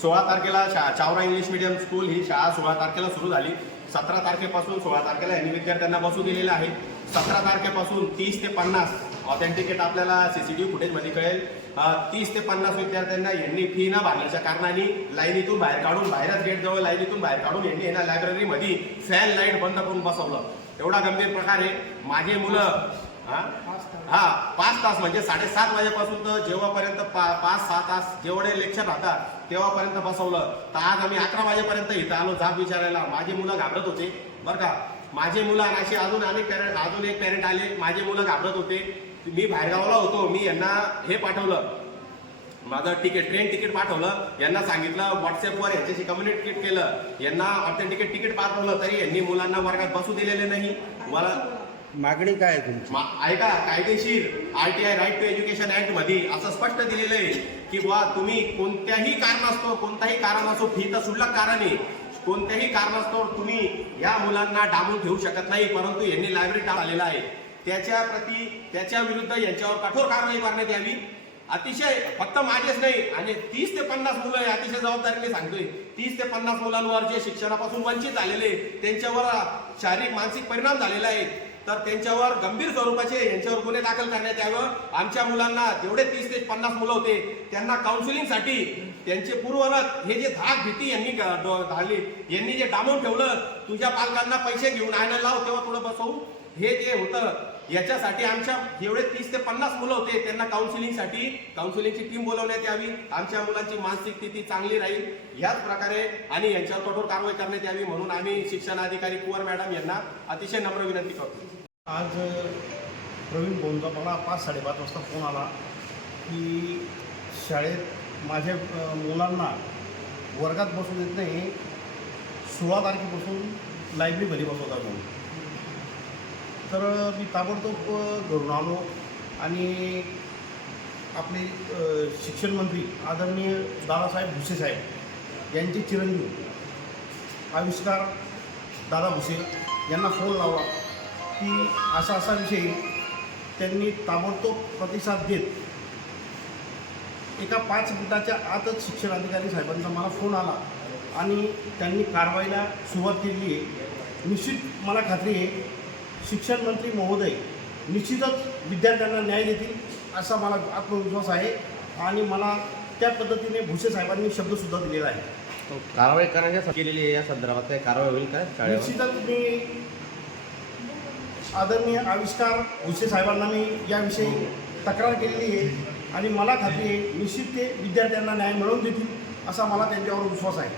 सोळा तारखेला शा चावरा इंग्लिश मीडियम स्कूल ही शाळा सोळा तारखेला सुरू झाली. सतरा तारखेपासून सोळा तारखेला यांनी विद्यार्थ्यांना बसू दिलेलं आहे. सतरा तारखेपासून तीस ते पन्नास ऑथेंटिकेट आपल्याला सीसीटीव्ही फुटेजमध्ये कळेल. तीस ते पन्नास विद्यार्थ्यांना यांनी फी न भागल्याच्या कारणाने लाईनीतून बाहेर काढून बाहेरच गेट जवळ लाईनीतून बाहेर काढून यांनी यांना लायब्ररीमध्ये फॅन लाइट बंद करून बसवलं. एवढा गंभीर प्रकार आहे. माझे मुलं हा? पाच तास म्हणजे साडेसात वाजेपासून तर जेव्हापर्यंत पा पाच सहा तास जेवढे लेक्चर राहतात तेव्हापर्यंत बसवलं. तर आज आम्ही अकरा वाजेपर्यंत इथं आलो जाब विचारायला. माझे मुलं घाबरत होते. बरं का? माझे मुलं अशी असे अजून अनेक पॅरेंट अजून एक पॅरेंट आले. माझे मुलं घाबरत होते. मी बाहेरगावला होतो मी यांना हे पाठवलं. माझं तिकीट ट्रेन तिकीट पाठवलं. यांना सांगितलं व्हॉट्सअपवर यांच्याशी कम्युनिकेट केलं. यांना ऑथेंटिकेट तिकीट पाठवलं तरी यांनी मुलांना वर्गात बसू दिलेले नाही. मला मागणी काय आहे तुमची? मा- ऐका कायदेशीर R T I right to education ऍक्टमध्ये असं स्पष्ट दिलेलं आहे की बुवा तुम्ही कोणत्याही कारणास्तव कोणताही कारण असो फी तर शुल्लक कारण आहे कोणत्याही कारणास्तव तुम्ही या मुलांना डांबून ठेवू शकत नाही परंतु यांनी लायब्ररी आलेला आहे. त्याच्या प्रती त्याच्या विरुद्ध यांच्यावर कठोर कारवाई करण्यात यावी. अतिशय फक्त माझेच नाही आणि तीस ते पन्नास मुलं हे अतिशय जबाबदारीने सांगतोय. तीस ते पन्नास मुलांवर जे शिक्षणापासून वंचित झालेले त्यांच्यावर शारीरिक मानसिक परिणाम झालेला आहे तर त्यांच्यावर गंभीर स्वरूपाचे यांच्यावर गुन्हे दाखल करण्यात यावं. आमच्या मुलांना जेवढे तीस ते पन्नास मुलं होते त्यांना काउन्सिलिंगसाठी त्यांचे पूर्वरत हे जे धाक भीती यांनी झाली यांनी जे डांबून ठेवलं तुझ्या पालकांना पैसे घेऊन आणायला लाव तेव्हा थोडं बसवू. हे जे होतं याच्यासाठी आमच्या जेवढे तीस ते पन्नास मुलं होते त्यांना काउन्सिलिंगसाठी काउन्सिलिंगची टीम बोलवण्यात यावी आमच्या मुलांची मानसिक स्थिती चांगली राहील. याच प्रकारे आणि यांच्यावर कठोर कारवाई करण्यात यावी म्हणून आम्ही शिक्षण अधिकारी कुवर मॅडम यांना अतिशय नम्र विनंती करतो. आज प्रवीण भाऊंचा मला पाच साडेपाच वाजता फोन आला की शाळेत माझ्या मुलांना वर्गात बसू देत नाही सोळा तारखेपासून लायब्ररीमध्ये बसवतात म्हणून. तर मी ताबडतोब घरून आलो आणि आपले शिक्षण मंत्री आदरणीय दादासाहेब भुसे साहेब यांचे चिरंजीव आविष्कार दादा भुसे यांना फोन लावला की असा असा विषय त्यांनी ताबडतोब प्रतिसाद देत एका पाच मिनिटाच्या आतच शिक्षण अधिकारी साहेबांचा मला फोन आला आणि त्यांनी कारवाईला सुरुवात केली आहे. निश्चित मला खात्री आहे शिक्षण मंत्री महोदय निश्चितच विद्यार्थ्यांना न्याय देतील असा मला आत्मविश्वास आहे आणि मला त्या पद्धतीने भुसे साहेबांनी शब्दसुद्धा दिलेला आहे. कारवाई करण्याच्या केलेली आहे या संदर्भात काही कारवाई होईल का शाळेवर? निश्चितच मी आदरणीय आविष्कार भुसे साहेबांना मी याविषयी तक्रार केलेली आहे आणि मला खात्री आहे निश्चित ते विद्यार्थ्यांना न्याय मिळवून देतील असा मला त्यांच्यावर विश्वास आहे.